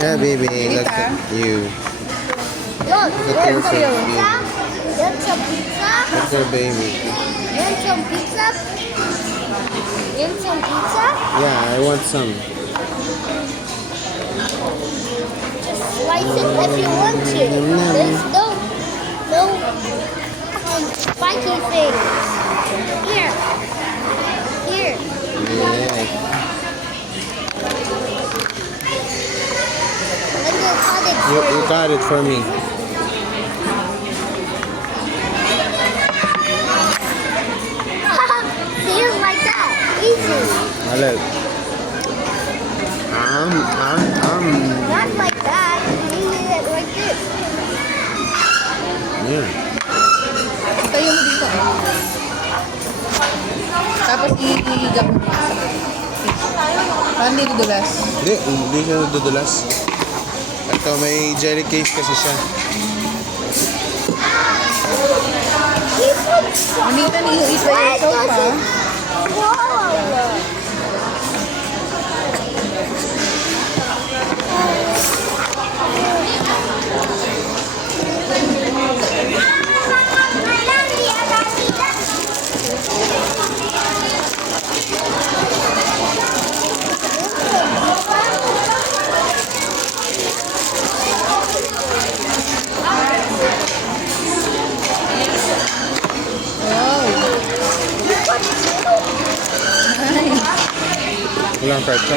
Yeah, baby, look at you. Look, Look at your pizza. baby. Some pizza. Look at baby. There's some pizza. There's some pizza. Yeah, I want some. Just slice it if you want to. There's no, no um, spiky things. Here. Here. Yeah. You, you got it for me. See like that. Easy. Hello. Um, um, um. Not like that. You need it like this. Yeah. Tayo mo dito. Tapos iiga mo. Parang hindi dudulas. Hindi, hindi siya nadudulas. Ito, may jelly case kasi siya. Hindi ka na you eat by Walang card shop.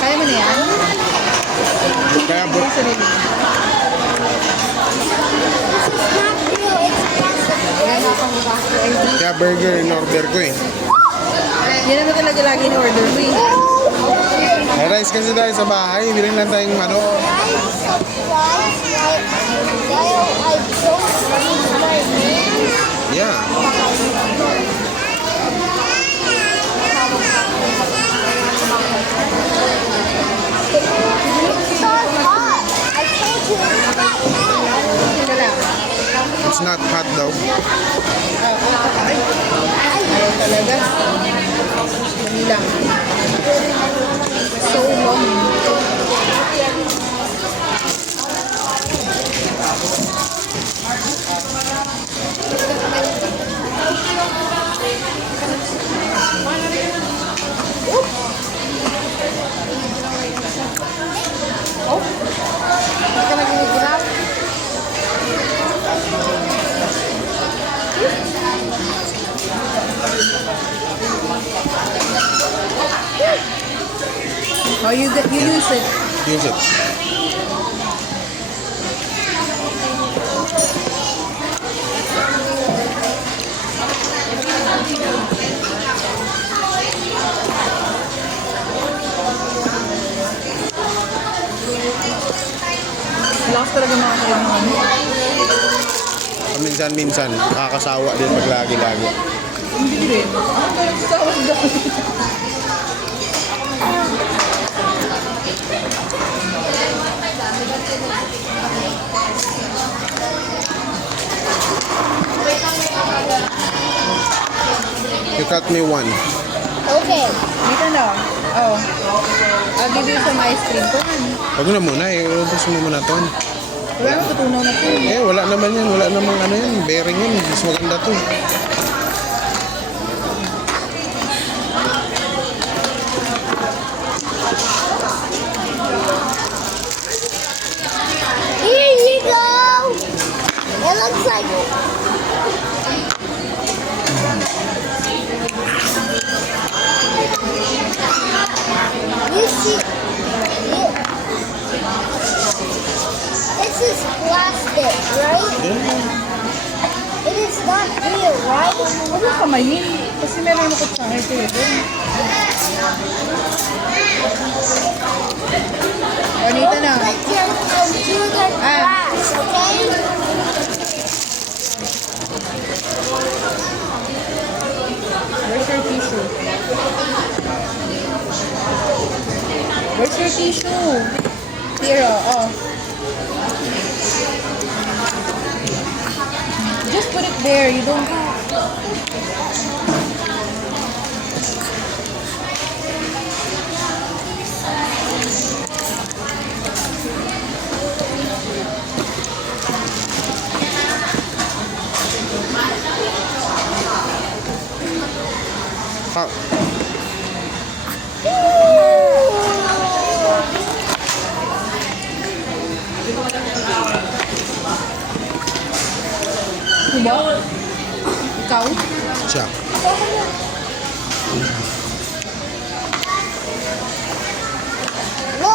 Kaya mo na yan? Kaya, rin. Kaya burger in order ko eh. Yan naman talaga lagi ni order mo eh. Rice kasi tayo sa bahay. Bilhin lang tayong ano. Yeah. It's not hot. Dali. So. You, you use it. Use it. Lakas talaga mga kailangan. Minsan-minsan, nakakasawa din pag lagi-lagi. Hindi rin. Sasawag doon. You cut me one. Okay. Dito na. Oh. I'll give you some ice cream. Come on. Huwag na muna eh. Ubus mo muna to. Wala na tutunaw na to. Eh, wala naman yan. Wala namang ano yan. Bearing yan. Mas maganda to. You see. You, this is plastic, right? It is not real, right? Huwag mo kamayin. Kasi meron ako sa akin tissue. Zero. Oh. Just put it there. You don't have. Fuck. O bom? Tchau.